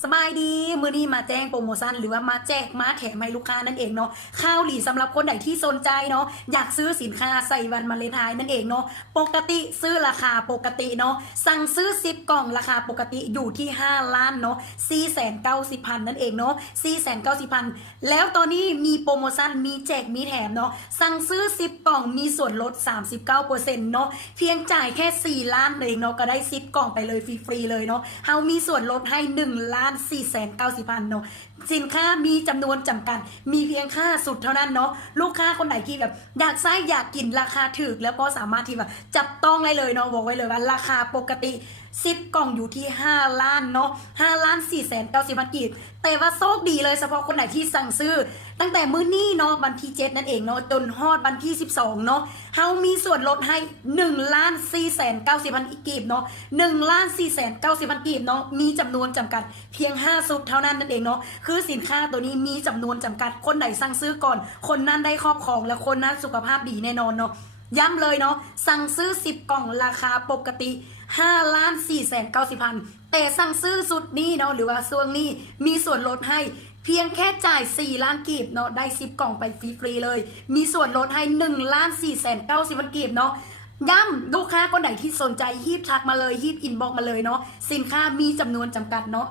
สบายดีมือนี้มาแจ้งโปรโมชั่นหรือว่ามาแจกมาแถมให้ลูกค้านั่นเองเนาะข้าวหลีสำหรับคนไหนที่สนใจเนาะอยากซื้อสินค้าใส่วันวาเลนไทน์นั่นเองเนาะปกติซื้อราคาปกติเนาะสั่งซื้อ10กล่องราคาปกติอยู่ที่5ล้านเนาะ490,000นั่นเองเนาะ490,000แล้วตอนนี้มีโปรโมชั่นมีแจกมีแถมเนาะสั่งซื้อ10กล่องมีส่วนลด 39%เนาะเพียงจ่ายแค่4ล้านเองเนาะก็ได้10กล่องไปเลยฟรีๆเลยเนาะเฮามีส่วนลดให้1,490,000เนาะสินค้ามีจำนวนจำกัดมีเพียงค่าสุดเท่านั้นเนาะลูกค้าคนไหนที่แบบอยากได้อยากกินราคาถูกแล้วก็สามารถที่แบบจับต้องได้เลยเนาะบอกไว้เลยว่าราคาปกติ10กล่องอยู่ที่5ล้านเนาะ5,490,000กีบแต่ว่าโชคดีเลยเฉพาะคนไหนที่สั่งซื้อตั้งแต่มื้อนี้เนาะวันที่7นั่นเองเนาะจนฮอดวันที่12เนาะเฮามีส่วนลดให้1,490,000กีบเนาะ1,490,000กีบเนาะมีจำนวนจำกัดเพียง5สุดเท่านั้นนั่นเองเนาะคือสินค้าตัวนี้มีจำนวนจำกัดคนไหนสั่งซื้อก่อนคนนั้นได้ครอบครองและคนนั้นสุขภาพดีแน่นอนเนาะย้ำเลยเนาะสั่งซื้อ10กล่องราคาปกติ5,490,000แต่สั่งซื้อสุดนี้เนาะหรือว่าช่วงนี้มีส่วนลดให้เพียงแค่จ่าย4ล้านกีบเนาะได้10กล่องไปฟรีๆเลยมีส่วนลดให้1,490,000กีบเนาะย้ำลูกค้าคนไหนที่สนใจฮีบทักมาเลยฮีบอินบ็อกมาเลยเนาะสินค้ามีจำนวนจำกัดเนาะ